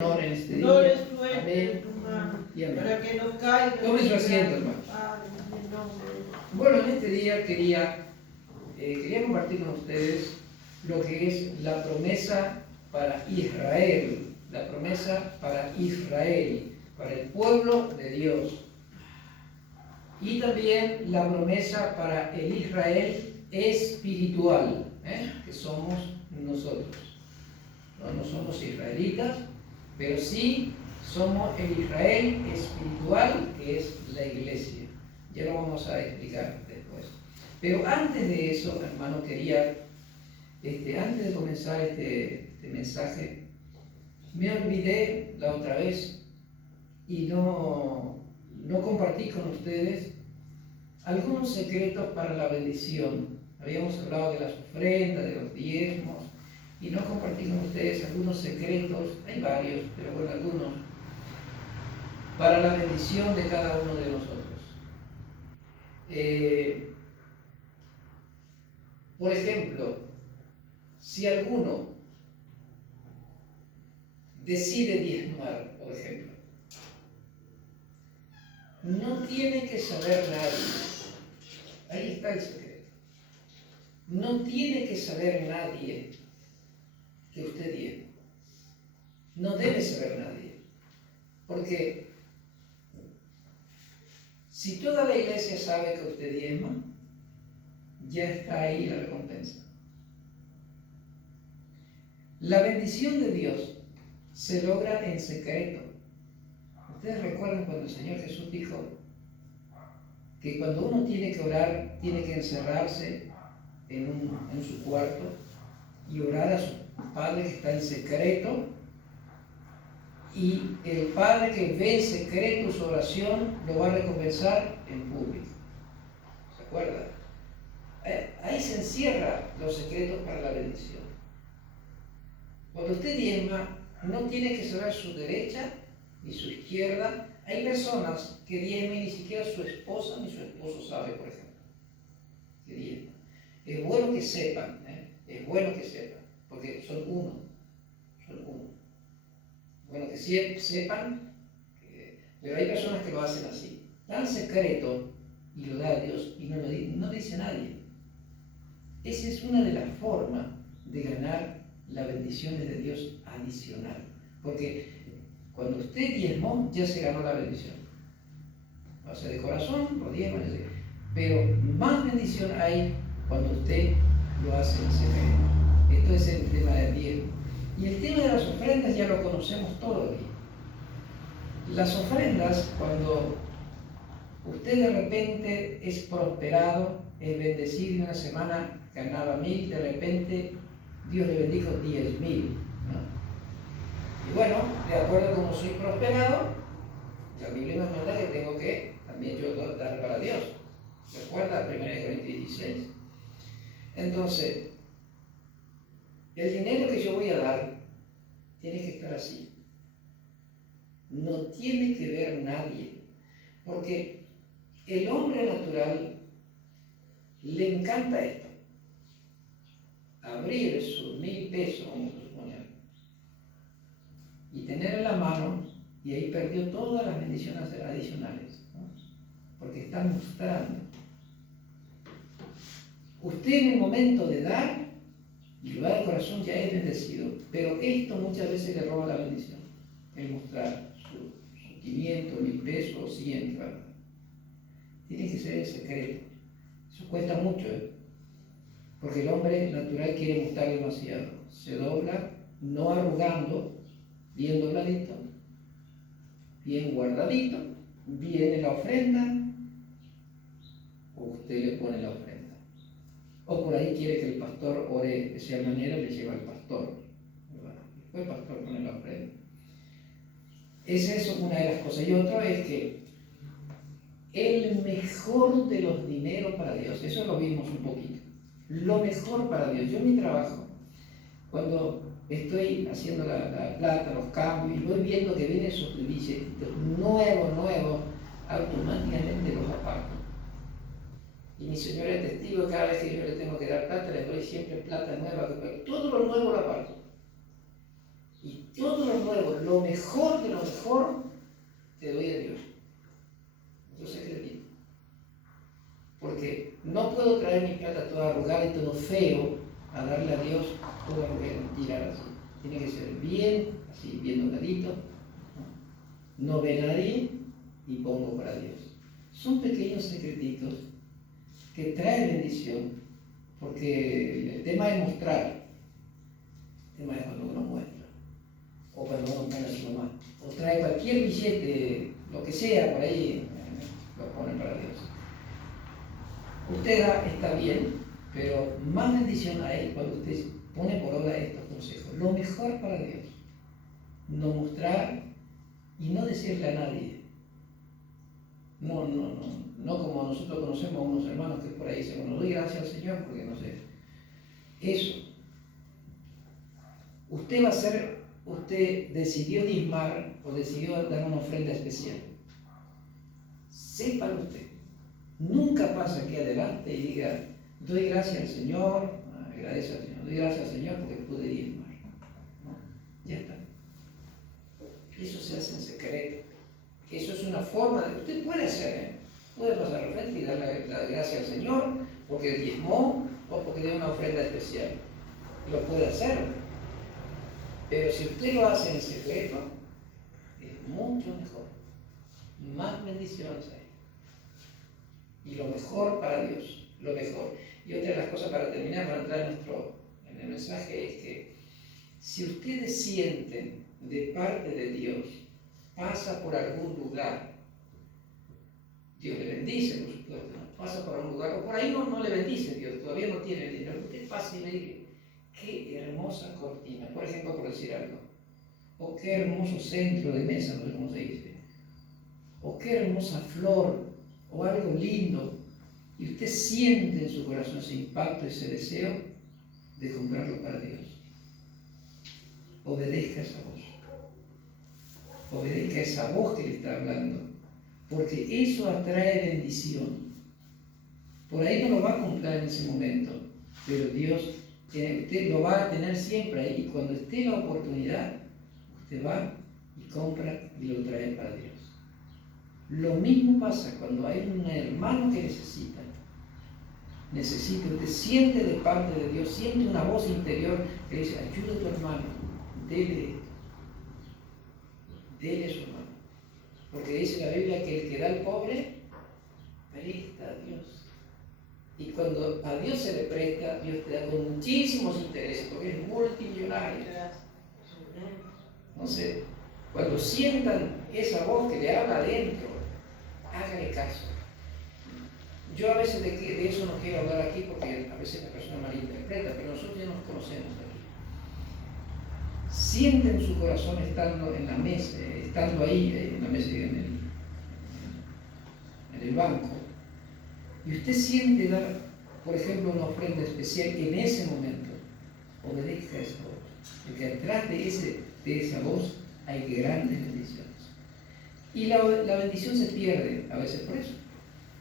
Señor en este No día. les suelte Amén. tu mano, Y amén. para que no caiga. Tome su asiento, hermano. Padre, en el nombre de Jesús. Bueno, en este día quería compartir con ustedes lo que es la promesa para Israel, la promesa para Israel, para el pueblo de Dios. Y también la promesa para el Israel espiritual, que somos nosotros. No somos israelitas, pero sí somos el Israel espiritual, que es la iglesia. Ya lo vamos a explicar después. Pero antes de eso, hermano, quería, antes de comenzar este mensaje, me olvidé la otra vez y no compartí con ustedes algunos secretos para la bendición. Habíamos hablado de las ofrendas, de los diezmos, y no compartí con ustedes algunos secretos, hay varios, pero bueno, algunos, para la bendición de cada uno de nosotros. Por ejemplo, si alguno decide diezmar, por ejemplo, no tiene que saber nadie. Ahí está el secreto. No tiene que saber nadie que usted diezma. No debe saber nadie. Porque si toda la iglesia sabe que usted diezma, ya está ahí la recompensa. La bendición de Dios se logra en secreto. Ustedes recuerdan cuando el Señor Jesús dijo que cuando uno tiene que orar, tiene que encerrarse en su cuarto y orar a su Padre que está en secreto, y el Padre que ve en secreto su oración lo va a recompensar en público. ¿Se acuerdan? Ahí se encierran los secretos para la bendición. Cuando usted diezma, no tiene que saber su derecha ni su izquierda. Hay personas que diezman y ni siquiera su esposa ni su esposo sabe, por ejemplo, que diezman. Es bueno que sepan, es bueno que sepan, porque son uno. Bueno que sepan, pero hay personas que lo hacen así. Dan secreto y lo da a Dios y no dice a nadie. Esa es una de las formas de ganar la bendición de Dios adicional. Porque cuando usted diezmó, ya se ganó la bendición. O sea, de corazón, lo diezma, pero más bendición hay cuando usted lo hace en secreto. Esto es el tema del diezmo. Y el tema de las ofrendas ya lo conocemos todos aquí. Las ofrendas, cuando usted de repente es prosperado, es bendecido y una semana ganaba 1000, de repente Dios le bendijo 10.000, ¿no? Y bueno, de acuerdo a cómo soy prosperado, la Biblia nos manda que tengo que también yo dar para Dios. ¿Recuerda? 1 Corintios 16. Entonces, el dinero que yo voy a dar tiene que estar así. No tiene que ver nadie. Porque el hombre natural le encanta esto. Abrir sus 1000 pesos, vamos a suponer, y tener en la mano, y ahí perdió todas las bendiciones adicionales, ¿no? Porque está mostrando. Usted en el momento de dar, y lo da de corazón, ya es bendecido, pero esto muchas veces le roba la bendición, el mostrar sus 500, 1000 pesos o 100, ¿verdad? Tiene que ser en secreto. Eso cuesta mucho, porque el hombre natural quiere mostrar demasiado. Se dobla, no arrugando, bien dobladito, bien guardadito, viene la ofrenda, o usted le pone la ofrenda. O por ahí quiere que el pastor ore de especial manera, le lleva al pastor. Después el pastor pone la ofrenda. Es eso una de las cosas. Y otra es que el mejor de los dineros para Dios, eso lo vimos un poquito. Lo mejor para Dios. Yo en mi trabajo, cuando estoy haciendo la plata, los cambios, y voy viendo que vienen esos billetitos nuevos, automáticamente los aparto. Y mi señora es testigo, cada vez que yo le tengo que dar plata, le doy siempre plata nueva, todo lo nuevo lo aparto. Y todo lo nuevo, lo mejor de lo mejor, te doy a Dios. Otro secretito. Porque no puedo traer mi plata toda arrugada y todo feo a darle a Dios todo lo que tirar así. Tiene que ser bien, así, bien dobladito. No ve a nadie y pongo para Dios. Son pequeños secretitos que traen bendición, porque el tema es mostrar. El tema es cuando uno muestra, o cuando uno pone a su mamá, o trae cualquier billete, lo que sea, por ahí, lo pone para Dios. Usted está bien, pero más bendición hay cuando usted pone por obra estos consejos. Lo mejor para Dios. No mostrar y no decirle a nadie. No como nosotros conocemos a unos hermanos que por ahí dicen, bueno, doy gracias al Señor porque no sé. Eso. Usted decidió diezmar o decidió dar una ofrenda especial. Sépalo usted. Nunca pasa aquí adelante y diga, doy gracias al Señor, agradezco al Señor, doy gracias al Señor porque pude diezmar. ¿No? Ya está. Eso se hace en secreto. Eso es una forma de... Usted puede hacer, puede pasar al frente y darle la gracia al Señor porque diezmó o porque dio una ofrenda especial. Lo puede hacer. Pero si usted lo hace en secreto, es mucho mejor. Más bendiciones hay. Y lo mejor para Dios, lo mejor. Y otra de las cosas para terminar, para entrar en el mensaje, es que si ustedes sienten de parte de Dios, pasa por algún lugar, Dios le bendice, por supuesto, ¿no? Pasa por algún lugar, o por ahí no le bendice Dios, todavía no tiene el dinero, usted pasa y le dice, qué hermosa cortina, por ejemplo, por decir algo, o qué hermoso centro de mesa, no sé cómo se dice, o qué hermosa flor, o algo lindo, y usted siente en su corazón ese impacto, ese deseo de comprarlo para Dios. Obedezca esa voz. Obedezca esa voz que le está hablando, porque eso atrae bendición. Por ahí no lo va a comprar en ese momento, pero Dios, usted lo va a tener siempre ahí, y cuando esté la oportunidad, usted va y compra y lo trae para Dios. Lo mismo pasa cuando hay un hermano que necesita, usted siente de parte de Dios, siente una voz interior que dice, ayuda a tu hermano, dele a su hermano. Porque dice la Biblia que el que da al pobre, presta a Dios. Y cuando a Dios se le presta, Dios te da con muchísimos intereses, porque es multimillonario. Entonces, cuando sientan esa voz que le habla adentro, hágale caso. Yo a veces de eso no quiero hablar aquí porque a veces la persona malinterpreta, pero nosotros ya nos conocemos aquí. Siente en su corazón estando en la mesa, estando ahí en la mesa, en el banco, y usted siente dar, por ejemplo, una ofrenda especial en ese momento, obedezca a esa voz, porque detrás de esa voz hay grandes bendiciones. Y la bendición se pierde a veces por eso,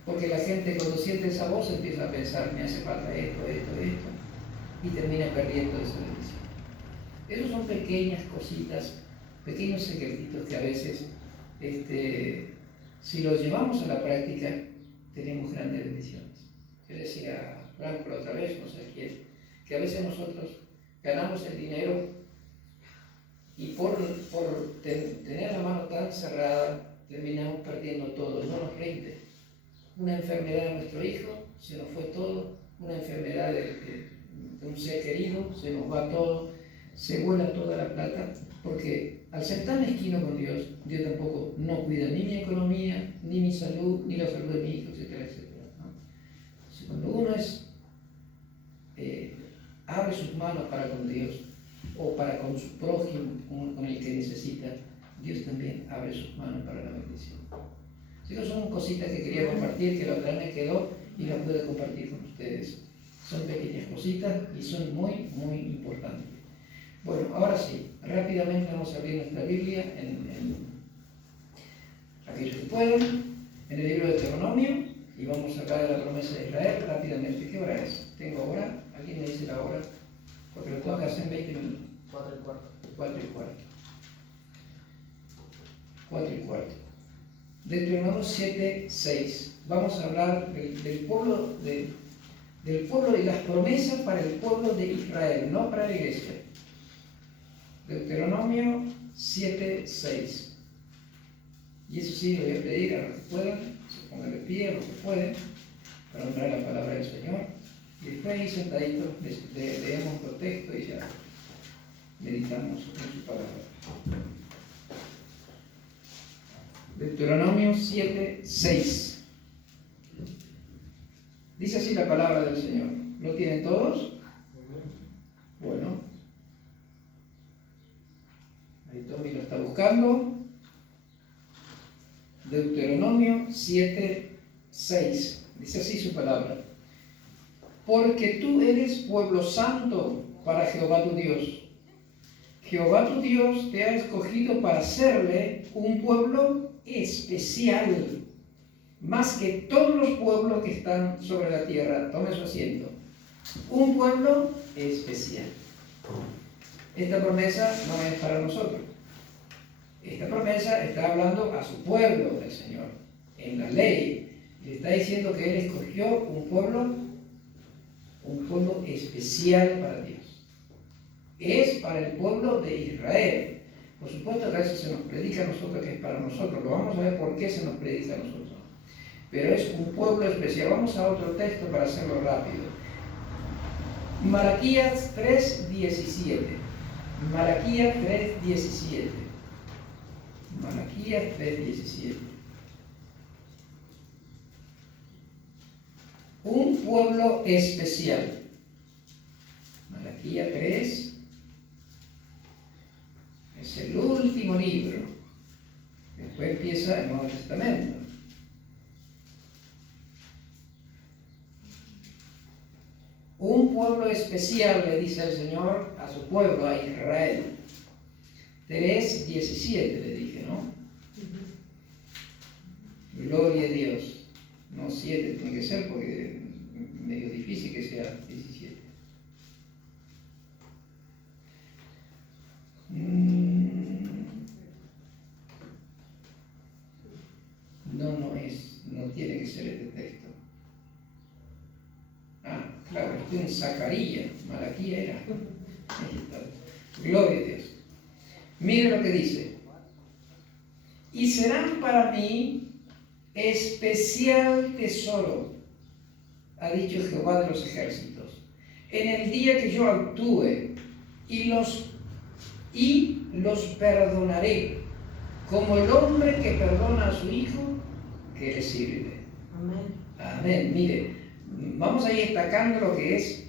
porque la gente cuando siente esa voz empieza a pensar, me hace falta esto, y termina perdiendo esa bendición. Esos son pequeñas cositas, pequeños secretitos que a veces, si los llevamos a la práctica, tenemos grandes bendiciones. Yo decía a Franco la otra vez, no sé quién, que a veces nosotros ganamos el dinero y por tener la mano tan cerrada, terminamos perdiendo todo, no nos rinde. Una enfermedad de nuestro hijo, se nos fue todo, una enfermedad de un ser querido, se nos va todo, se vuela toda la plata, porque al ser tan mezquino con Dios, Dios tampoco no cuida ni mi economía, ni mi salud, ni la salud de mi hijo, etcétera, etcétera, ¿no? Entonces, cuando uno abre sus manos para con Dios, o para con su prójimo, con el que necesita, Dios también abre sus manos para la bendición. Esas son cositas que quería compartir, que la otra vez me quedó y las pude compartir con ustedes. Son pequeñas cositas y son muy, muy importantes. Bueno, ahora sí, rápidamente vamos a abrir nuestra Biblia en aquellos que pueden, en el libro de Deuteronomio, y vamos a hablar de la promesa de Israel rápidamente. ¿Qué hora es? ¿Tengo hora? ¿Alguien me dice la hora? Porque lo tengo que hacer en 20 minutos. 4:15. 4:15. 4 y cuarto. Deuteronomio 7, 6. Vamos a hablar del pueblo y las promesas para el pueblo de Israel, no para la iglesia. Deuteronomio 7, 6. Y eso sí, le voy a pedir a los que puedan, se pongan de pie, a los que pueden, para honrar la palabra del Señor. Y después ahí sentaditos leemos los textos y ya meditamos en su palabra. Deuteronomio 7, 6. Dice así la palabra del Señor. ¿Lo tienen todos? Bueno. Ahí Tommy lo está buscando. Deuteronomio 7, 6. Dice así su palabra. Porque tú eres pueblo santo para Jehová tu Dios. Jehová tu Dios te ha escogido para serle un pueblo especial, más que todos los pueblos que están sobre la tierra. Tome su asiento. Un pueblo especial. Esta promesa no es para nosotros. Esta promesa está hablando a su pueblo, el Señor. En la ley le está diciendo que Él escogió un pueblo especial para Dios. Es para el pueblo de Israel. Por supuesto que a veces se nos predica a nosotros que es para nosotros. Lo vamos a ver por qué se nos predica a nosotros. Pero es un pueblo especial. Vamos a otro texto para hacerlo rápido. Malaquías 3:17. Malaquías 3:17. Malaquías 3:17. Un pueblo especial. Malaquías 3 es el último libro. Después empieza el Nuevo Testamento. Un pueblo especial, le dice el Señor a su pueblo, a Israel. 3:17 le dije, ¿no? Gloria a Dios. No 7 tiene que ser porque es medio difícil que sea 17. No tiene que ser este texto. Claro, estoy en Zacarías, Malaquía era. Gloria a Dios. Mire lo que dice. Y serán para mí especial tesoro, ha dicho Jehová de los ejércitos, en el día que yo actúe y los perdonaré, como el hombre que perdona a su hijo que le sirve. Amén. Amén. Mire, vamos a ir destacando lo que es.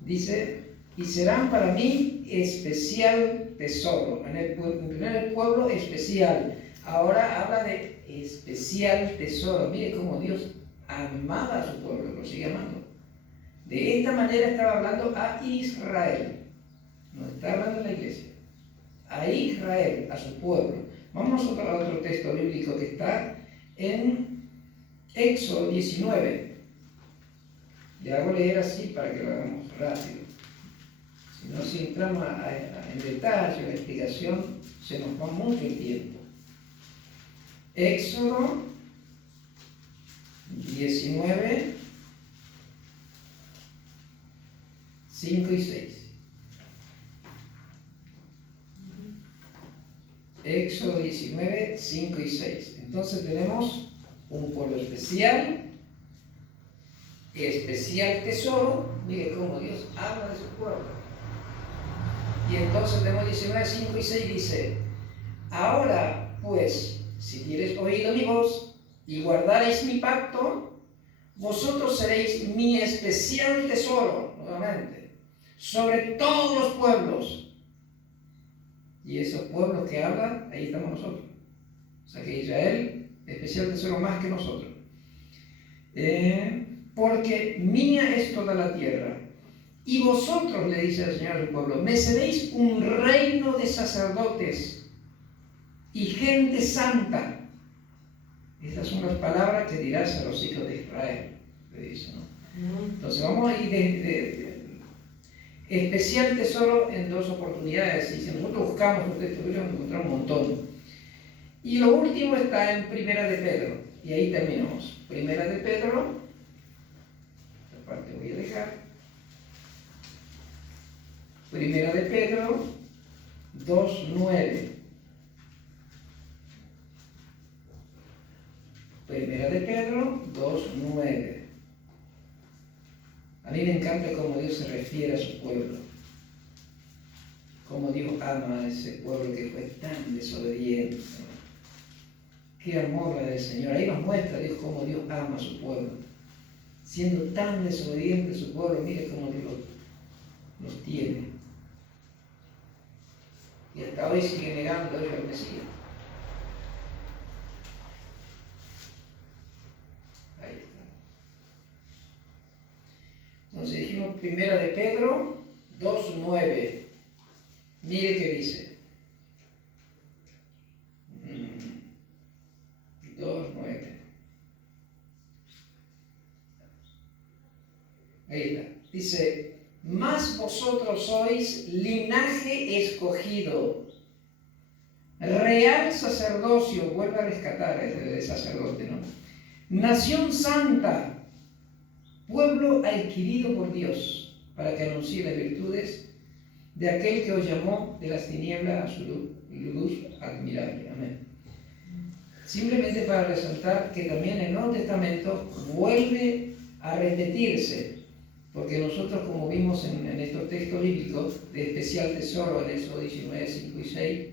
Dice, y serán para mí especial tesoro. En el pueblo especial. Ahora habla de especial tesoro. Mire cómo Dios amaba a su pueblo, lo sigue amando. De esta manera estaba hablando a Israel. No está hablando a la iglesia. A Israel, a su pueblo. Vamos a otro texto bíblico que está en Éxodo 19. Le hago leer así para que lo hagamos rápido. Si no, si entramos en detalle, en la explicación, se nos va mucho el tiempo. Éxodo 19, 5 y 6. Éxodo 19, 5 y 6. Entonces tenemos un pueblo especial tesoro. Mire cómo Dios habla de su pueblo. Y entonces tenemos 19, 5 y 6 dice: ahora pues, si diereis oído mi voz y guardareis mi pacto, vosotros seréis mi especial tesoro, nuevamente, sobre todos los pueblos. Y esos pueblos que hablan, ahí estamos nosotros. O sea que Israel, especial tesoro más que nosotros. Porque mía es toda la tierra. Y vosotros, le dice el Señor al pueblo, me seréis un reino de sacerdotes y gente santa. Estas son las palabras que dirás a los hijos de Israel, le dice, ¿no? Entonces vamos a ir de especial tesoro en dos oportunidades. Y si nosotros buscamos un texto bíblico, encontramos un montón. Y lo último está en Primera de Pedro, y ahí terminamos. Primera de Pedro, esta parte voy a dejar. Primera de Pedro 2:9. Primera de Pedro 2:9. A mí me encanta cómo Dios se refiere a su pueblo. Cómo Dios ama a ese pueblo que fue tan desobediente. Qué amor la del Señor. Ahí nos muestra Dios cómo Dios ama a su pueblo. Siendo tan desobediente su pueblo, mire cómo Dios los tiene. Y hasta hoy sigue negando ellos al Mesías. Ahí está. Entonces dijimos Primera de Pedro 2:9. Mire qué dice. 2:9. Ahí está. Dice, mas vosotros sois linaje escogido, real sacerdocio, vuelve a rescatar el sacerdote, ¿no? Nación santa, pueblo adquirido por Dios, para que anuncie las virtudes de aquel que os llamó de las tinieblas a su luz admirable. Amén. Simplemente para resaltar que también el Nuevo Testamento vuelve a repetirse, porque nosotros, como vimos en estos textos bíblicos, de especial tesoro, en Éxodo 19, 5 y 6,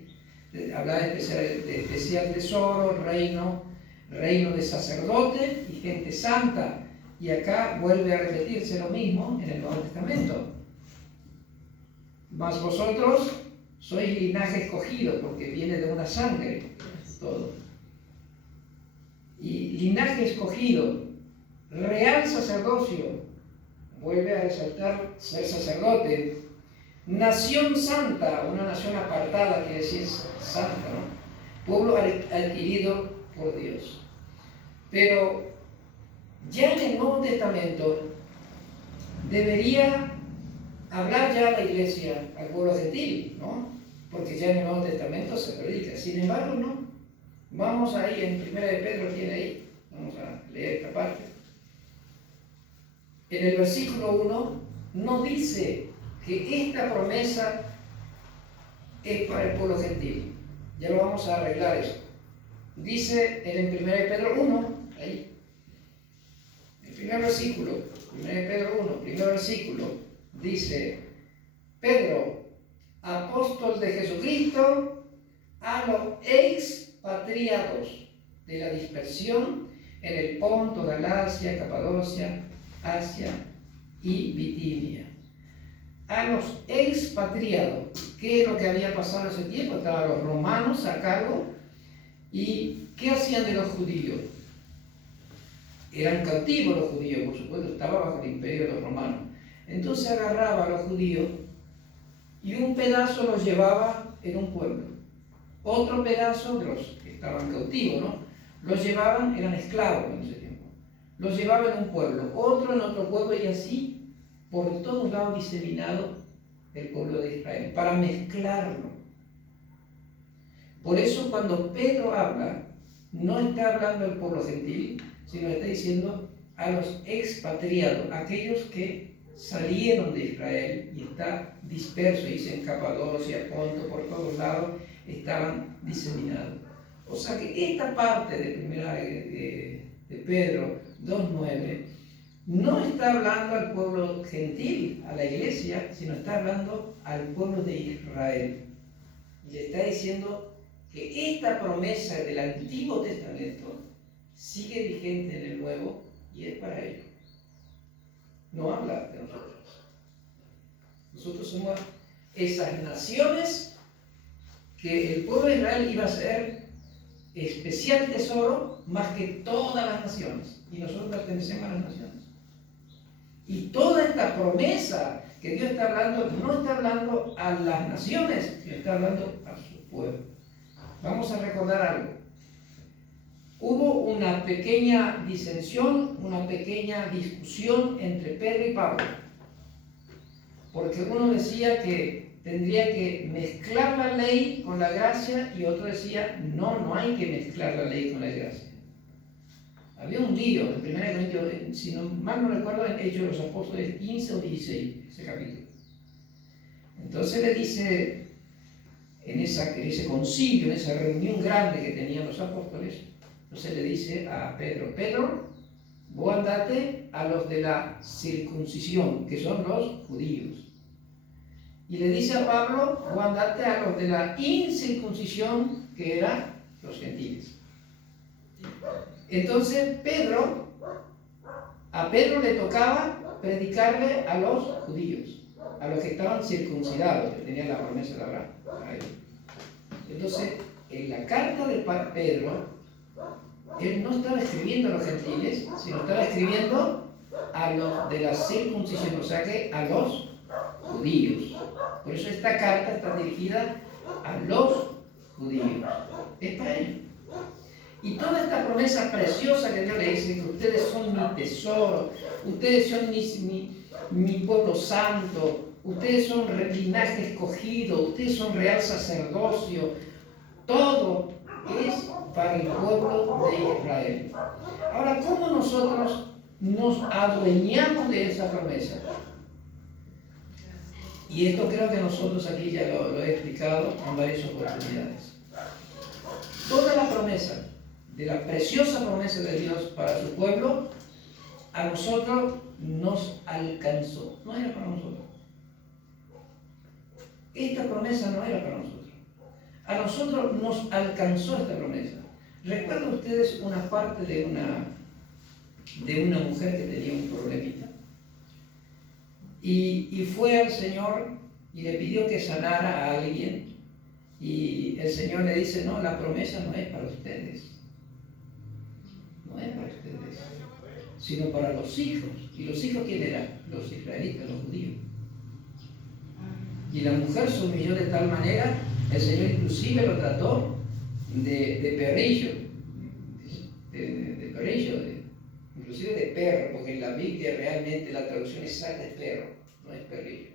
habla de especial tesoro, reino de sacerdote y gente santa, y acá vuelve a repetirse lo mismo en el Nuevo Testamento. Mas vosotros sois linaje escogido, porque viene de una sangre todo. Y linaje escogido, real sacerdocio, vuelve a resaltar ser sacerdote, nación santa, una nación apartada, quiere decir santa, ¿no? Pueblo adquirido por Dios. Pero ya en el Nuevo Testamento debería hablar ya la iglesia al pueblo gentil, ¿no? Porque ya en el Nuevo Testamento se predica. Sin embargo, no. Vamos ahí, en Primera de Pedro tiene ahí, vamos a leer esta parte. En el versículo 1 no dice que esta promesa es para el pueblo gentil. Ya lo vamos a arreglar eso. Dice en el 1 de Pedro 1, ahí, el primer versículo, 1 de Pedro 1, primer versículo, dice, Pedro, apóstol de Jesucristo, a los expatriados de la dispersión en el Ponto, Galacia, Capadocia, Asia y Bitinia. A los expatriados, ¿qué es lo que había pasado en ese tiempo? Estaban los romanos a cargo. ¿Y qué hacían de los judíos? Eran cautivos los judíos, por supuesto, estaban bajo el imperio de los romanos. Entonces agarraba a los judíos y un pedazo los llevaba en un pueblo. Otro pedazo de los que estaban cautivos, ¿no? Los llevaban, eran esclavos en ese tiempo. Los llevaba en un pueblo, otro en otro pueblo y así por todos lados diseminado el pueblo de Israel, para mezclarlo. Por eso cuando Pedro habla, no está hablando del pueblo gentil, sino está diciendo a los expatriados, aquellos que salieron de Israel y está disperso, dice en Capadocia, Ponto, por todos lados estaban diseminados. O sea que esta parte de primera de Pedro 2:9 no está hablando al pueblo gentil, a la iglesia, sino está hablando al pueblo de Israel. Y le está diciendo que esta promesa del Antiguo Testamento sigue vigente en el Nuevo y es para ellos. No habla de nosotros. Nosotros somos esas naciones que el pueblo de Israel iba a ser especial tesoro más que todas las naciones. Y nosotros pertenecemos a las naciones. Y toda esta promesa que Dios está hablando, no está hablando a las naciones, sino está hablando a su pueblo. Vamos a recordar algo. Hubo una pequeña disensión, una pequeña discusión entre Pedro y Pablo. Porque uno decía que tendría que mezclar la ley con la gracia, y otro decía, no hay que mezclar la ley con la gracia. Había un lío en 1 Corintios, si no mal no recuerdo, en Hechos de los Apóstoles 15 o 16, ese capítulo. Entonces le dice, en ese concilio, en esa reunión grande que tenían los apóstoles, entonces le dice a Pedro, Pedro, vos andate a los de la circuncisión, que son los judíos. Y le dice a Pablo, vos andate a los de la incircuncisión, que eran los gentiles. Entonces a Pedro le tocaba predicarle a los judíos, a los que estaban circuncidados, que tenían la promesa de Abraham. Entonces, en la carta de Pedro, él no estaba escribiendo a los gentiles, sino estaba escribiendo a los de la circuncisión, o sea que a los judíos. Por eso esta carta está dirigida a los judíos. Es para ellos. Y toda esta promesa preciosa que Dios le dice, que ustedes son mi tesoro, ustedes son mi pueblo santo, ustedes son linaje escogido, ustedes son real sacerdocio, todo es para el pueblo de Israel. Ahora, ¿cómo nosotros nos adueñamos de esa promesa? Y esto creo que nosotros aquí ya lo he explicado en varias oportunidades. Toda la promesa, de la preciosa promesa de Dios para su pueblo, a nosotros nos alcanzó, no era para nosotros. Esta promesa no era para nosotros. A nosotros nos alcanzó esta promesa. ¿Recuerdan ustedes una parte de una mujer que tenía un problemita? Y fue al Señor y le pidió que sanara a alguien. Y el Señor le dice, no, la promesa no es para ustedes. No es para ustedes, sino para los hijos. ¿Y los hijos quién eran? Los israelitas, los judíos. Y la mujer se humilló de tal manera, el Señor inclusive lo trató de perrillo, inclusive de perro, porque en la Biblia realmente la traducción exacta es perro, no es perrillo.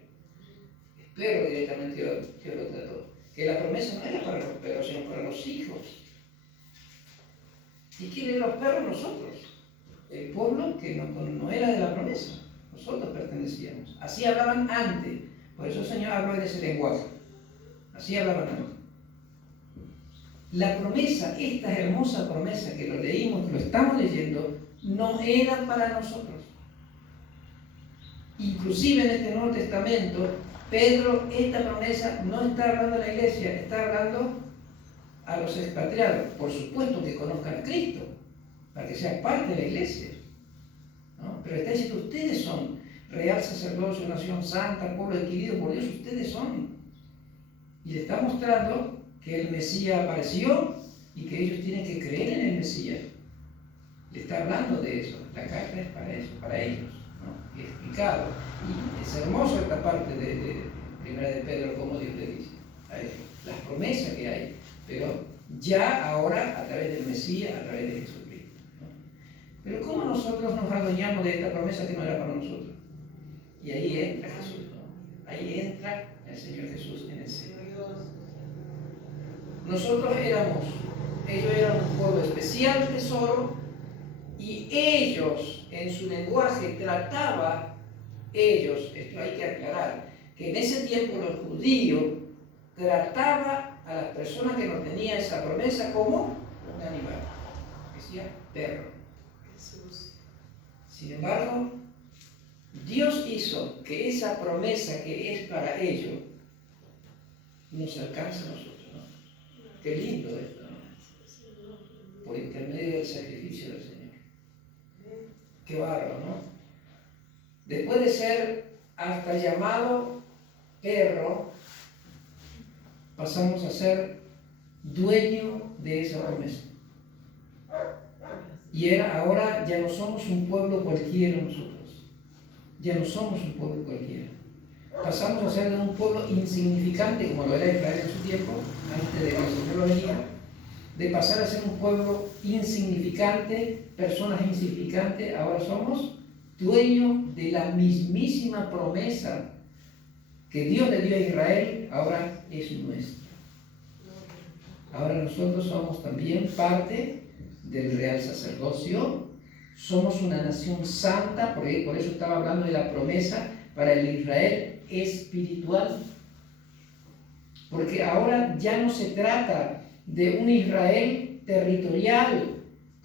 Es perro directamente, Dios lo trató. Que la promesa no era para los perros, sino para los hijos. ¿Y quién eran los perros? Nosotros. El pueblo que no era de la promesa. Nosotros pertenecíamos. Así hablaban antes. Por eso el Señor habló en ese lenguaje. Así hablaban antes. La promesa, esta hermosa promesa que lo leímos, que lo estamos leyendo, no era para nosotros. Inclusive en este Nuevo Testamento, Pedro, esta promesa no está hablando a la iglesia, está hablando a los expatriados. Por supuesto que conozcan a Cristo, para que sean parte de la iglesia, ¿no? Pero está diciendo, ustedes son real sacerdocio, nación santa, pueblo adquirido por Dios, ustedes son. Y le está mostrando que el Mesías apareció y que ellos tienen que creer en el Mesías. Le está hablando de eso, la carta es para eso, para ellos, ¿no? Y explicado. Y es hermoso esta parte de Primera de Pedro, como Dios le dice a ellos, las promesas que hay, pero ya ahora a través del Mesías, a través de Jesucristo, ¿no? Pero ¿cómo nosotros nos adueñamos de esta promesa que no era para nosotros? Y ahí entra Jesús, ¿no? Ahí entra el Señor Jesús en escena. Nosotros ellos eran un pueblo especial, tesoro, y ellos, en su lenguaje, esto hay que aclarar, que en ese tiempo los judíos trataba a las personas que no tenían esa promesa como un animal, decía perro. Sin embargo, Dios hizo que esa promesa que es para ellos nos alcance a nosotros, ¿no? Qué lindo esto, ¿no? Por intermedio del sacrificio del Señor. Qué bárbaro, ¿no? Después de ser hasta llamado perro, pasamos a ser dueño de esa promesa. Y ahora ya no somos un pueblo cualquiera nosotros. Ya no somos un pueblo cualquiera. Pasamos a ser de un pueblo insignificante, como lo era Israel en su tiempo, antes de que el Señor lo venía, de pasar a ser un pueblo insignificante, personas insignificantes, ahora somos dueños de la mismísima promesa que Dios le dio a Israel ahora es nuestro. Ahora nosotros somos también parte del real sacerdocio, somos una nación santa, por eso estaba hablando de la promesa para el Israel espiritual, porque ahora ya no se trata de un Israel territorial,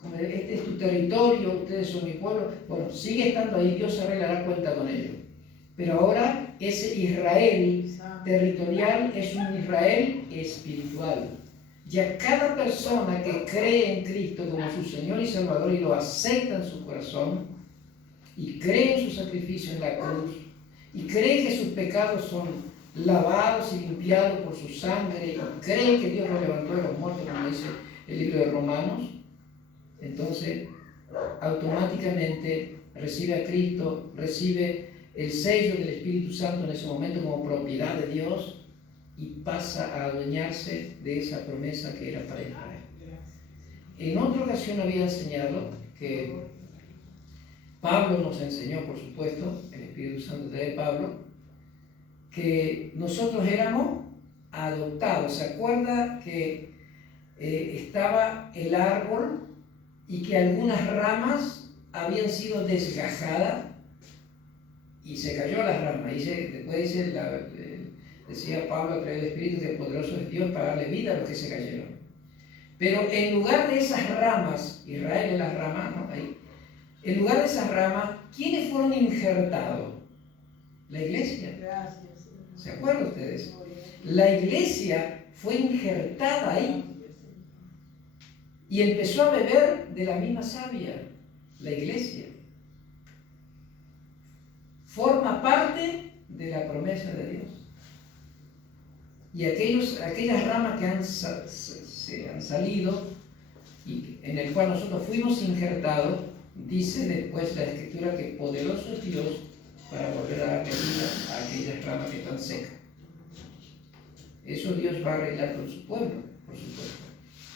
como este es tu territorio, ustedes son mi pueblo. Bueno, sigue estando ahí, Dios arreglará cuenta con ello, pero ahora ese Israel territorial es un Israel espiritual. Ya cada persona que cree en Cristo como su Señor y Salvador y lo acepta en su corazón y cree en su sacrificio en la cruz y cree que sus pecados son lavados y limpiados por su sangre y cree que Dios lo levantó de los muertos, como dice el libro de Romanos, entonces automáticamente recibe a Cristo, recibe el sello del Espíritu Santo en ese momento como propiedad de Dios y pasa a adueñarse de esa promesa que era para Israel. En otra ocasión había enseñado que Pablo nos enseñó, por supuesto, el Espíritu Santo de Pablo, que nosotros éramos adoptados. ¿Se acuerda que estaba el árbol y que algunas ramas habían sido desgajadas y se cayó las ramas? Y después dice decía Pablo a través del Espíritu que el poderoso es Dios para darle vida a los que se cayeron. Pero en lugar de esas ramas, Israel es las ramas, ¿no? Ahí, en lugar de esas ramas, ¿quiénes fueron injertados? La iglesia. Gracias. ¿Se acuerdan ustedes? La iglesia fue injertada ahí y empezó a beber de la misma savia. La iglesia forma parte de la promesa de Dios. Y aquellas ramas que se han salido y en el cual nosotros fuimos injertados, dice después la Escritura que poderoso es Dios para volver a darle vida a aquellas ramas que están secas. Eso Dios va a arreglar con su pueblo, por supuesto.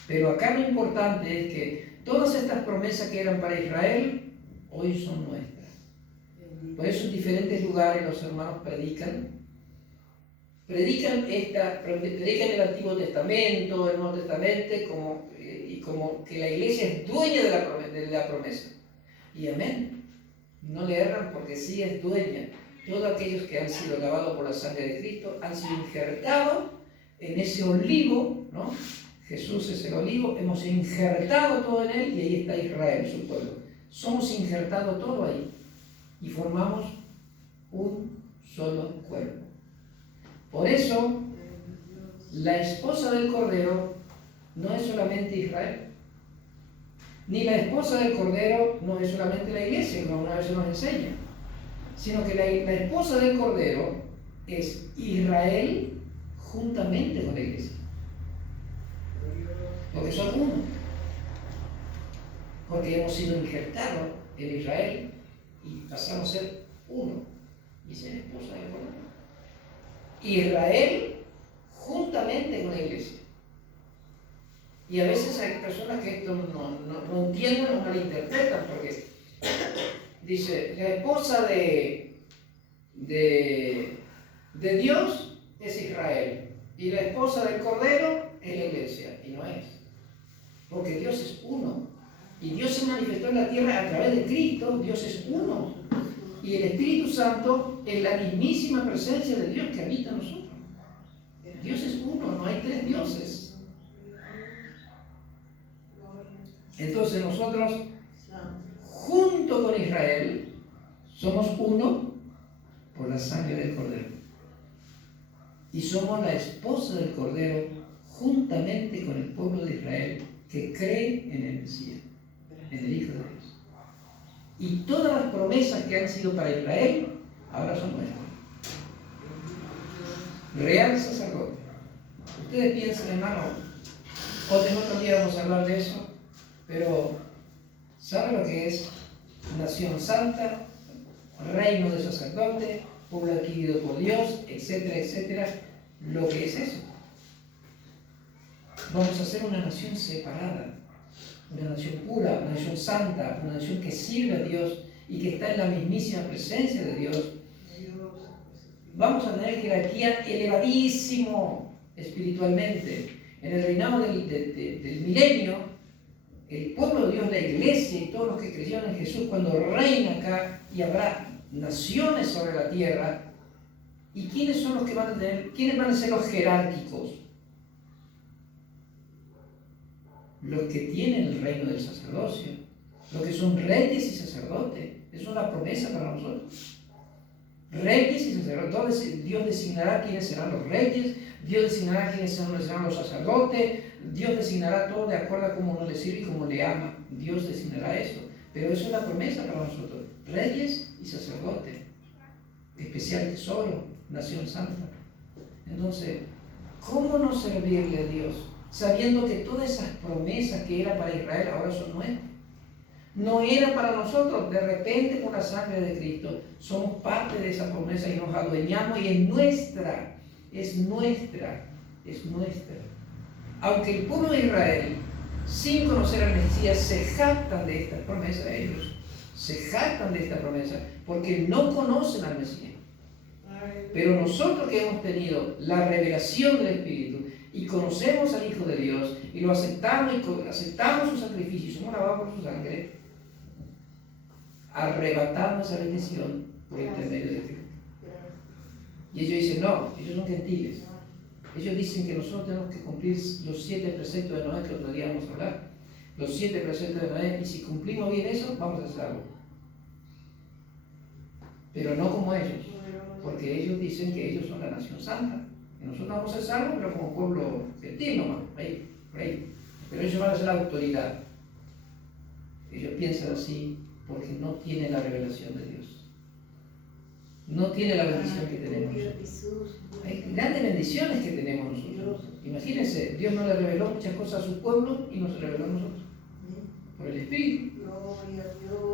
Pero acá lo importante es que todas estas promesas que eran para Israel, hoy son nuestras. Por eso en diferentes lugares los hermanos predican el Antiguo Testamento, el Nuevo Testamento, y como que la iglesia es dueña de la promesa. Y amén. No le erran porque sí es dueña. Todos aquellos que han sido lavados por la sangre de Cristo han sido injertados en ese olivo, ¿no? Jesús es el olivo, hemos injertado todo en él y ahí está Israel, su pueblo. Somos injertados todo ahí y formamos un solo cuerpo. Por eso, la esposa del Cordero no es solamente Israel, ni la esposa del Cordero no es solamente la iglesia, como una vez se nos enseña, sino que la esposa del Cordero es Israel juntamente con la iglesia. Porque son uno. Porque hemos sido injertados en Israel y pasamos a ser uno. Y ser esposa del Cordero. Israel juntamente con la iglesia. Y a veces hay personas que esto no entienden o malinterpretan, porque dice, la esposa de Dios es Israel y la esposa del Cordero es la iglesia, y no es, porque Dios es uno y Dios se manifestó en la tierra a través de Cristo. Dios es uno y el Espíritu Santo es la mismísima presencia de Dios que habita en nosotros. Dios es uno, no hay tres dioses. Entonces nosotros, junto con Israel, somos uno por la sangre del Cordero. Y somos la esposa del Cordero juntamente con el pueblo de Israel que cree en el Mesías, en el Hijo de Dios. Y todas las promesas que han sido para Israel, ahora son nuestras. Real sacerdote. Ustedes piensan, hermano, otro día vamos a hablar de eso, pero ¿saben lo que es nación santa, reino de sacerdote, pueblo adquirido por Dios, etcétera, etcétera? Lo que es eso. Vamos a ser una nación separada, una nación pura, una nación santa, una nación que sirve a Dios y que está en la mismísima presencia de Dios. vamos a tener jerarquía elevadísimo espiritualmente. En el reinado del milenio, el pueblo de Dios, la iglesia y todos los que creyeron en Jesús, cuando reina acá y habrá naciones sobre la tierra, ¿y quiénes son los que van a tener, quiénes van a ser los jerárquicos? Los que tienen el reino del sacerdocio, los que son reyes y sacerdotes. Es una promesa para nosotros. Reyes y sacerdotes. Dios designará quiénes serán los reyes, Dios designará quiénes serán los sacerdotes, Dios designará todo de acuerdo a cómo uno le sirve y cómo le ama. Dios designará eso. Pero eso es una promesa para nosotros. Reyes y sacerdotes. Especial tesoro, nación santa. Entonces, ¿cómo no servirle a Dios? Sabiendo que todas esas promesas que eran para Israel ahora son nuestras. No era para nosotros. De repente, con la sangre de Cristo, somos parte de esa promesa y nos adueñamos y es nuestra. Es nuestra. Es nuestra. Aunque el pueblo de Israel, sin conocer al Mesías, se jactan de esta promesa, ellos se jactan de esta promesa porque no conocen al Mesías. Pero nosotros que hemos tenido la revelación del Espíritu y conocemos al Hijo de Dios y lo aceptamos y aceptamos su sacrificio y somos lavados por su sangre, arrebatamos esa bendición por intermedio de Cristo. Y ellos dicen, no, ellos son gentiles. Ellos dicen que nosotros tenemos que cumplir los 7 preceptos de Noé, que otro día vamos a hablar. Los 7 preceptos de Noé, y si cumplimos bien eso, vamos a ser salvos. Pero no como ellos, porque ellos dicen que ellos son la nación santa. Y nosotros vamos a ser salvos, pero como pueblo gentil nomás, ahí, por ahí. Pero ellos van a ser la autoridad. Ellos piensan así porque no tienen la revelación de Dios. No tiene la bendición que tenemos nosotros. Hay grandes bendiciones que tenemos nosotros. Imagínense, Dios no le reveló muchas cosas a su pueblo y nos reveló a nosotros. Por el Espíritu.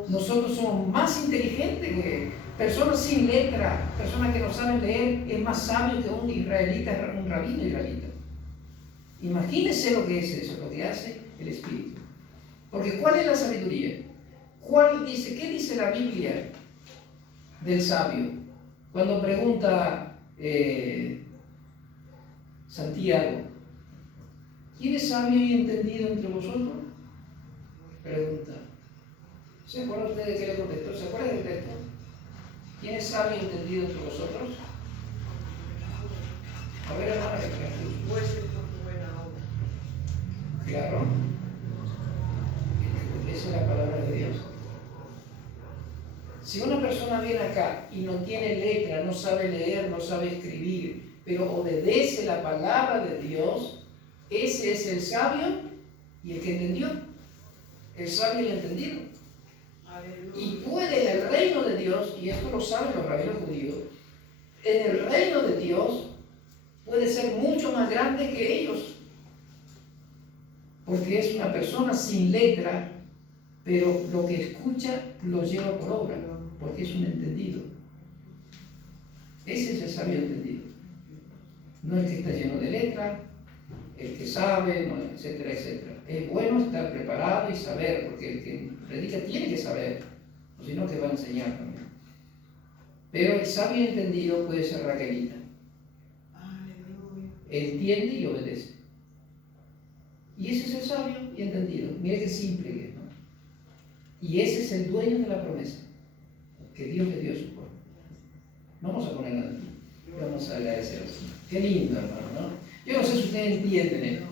Nosotros somos más inteligentes que personas sin letra, personas que no saben leer, es más sabio que un israelita, un rabino israelita. Imagínense lo que es eso, lo que hace el Espíritu. Porque ¿cuál es la sabiduría? ¿Qué dice la Biblia del sabio? Cuando pregunta Santiago, ¿quién es sabio y entendido entre vosotros? Pregunta. ¿Se acuerdan ustedes de qué le contestó? ¿Se acuerdan del texto? ¿Quién es sabio y entendido entre vosotros? A ver, hermana, que me Pues por tu buena obra. claro. Esa es la palabra de Dios. Si una persona viene acá y no tiene letra, no sabe leer, no sabe escribir, pero obedece la palabra de Dios, ese es el sabio y el que entendió. El sabio y el entendido. Y puede en el reino de Dios, y esto lo saben los rabinos judíos, en el reino de Dios puede ser mucho más grande que ellos. Porque es una persona sin letra, pero lo que escucha lo lleva por obra, porque es un entendido. Ese es el sabio entendido. No el que está lleno de letra, el que sabe, no, etcétera, etcétera. Es bueno estar preparado y saber, porque el que predica tiene que saber, o si no, que va a enseñar también. Pero el sabio entendido puede ser raquelita. Entiende y obedece. Y ese es el sabio y entendido. Mire qué simple que es, ¿no? Y ese es el dueño de la promesa que Dios le dio a su pueblo. Vamos a ponerla aquí. Vamos a agradecer así. Qué lindo, hermano, ¿no? Yo no sé si ustedes entienden esto,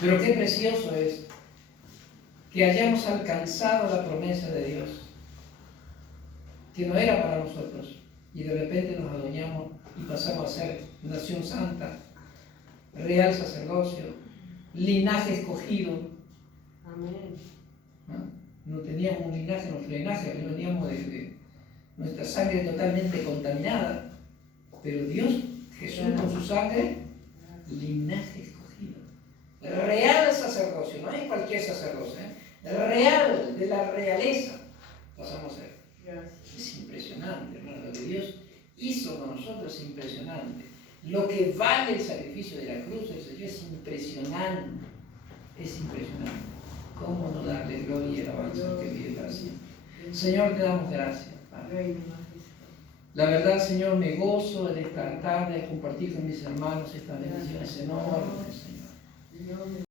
pero qué precioso es que hayamos alcanzado la promesa de Dios, que no era para nosotros, y de repente nos adueñamos y pasamos a ser nación santa, real sacerdocio, linaje escogido. Amén. No teníamos un linaje, nuestro linaje veníamos de nuestra sangre totalmente contaminada, pero Dios, Jesús con su sangre, linaje escogido, real sacerdocio, no es cualquier sacerdocio, real, de la realeza pasamos a ser. Es impresionante, hermano, lo que Dios hizo con nosotros es impresionante. Lo que vale el sacrificio de la cruz del Señor es impresionante. Es impresionante. ¿Cómo no darle gloria y alabanza que vive para siempre? Señor, te damos gracias, Padre. La verdad, Señor, me gozo en esta tarde de compartir con mis hermanos estas bendiciones enormes, Señor.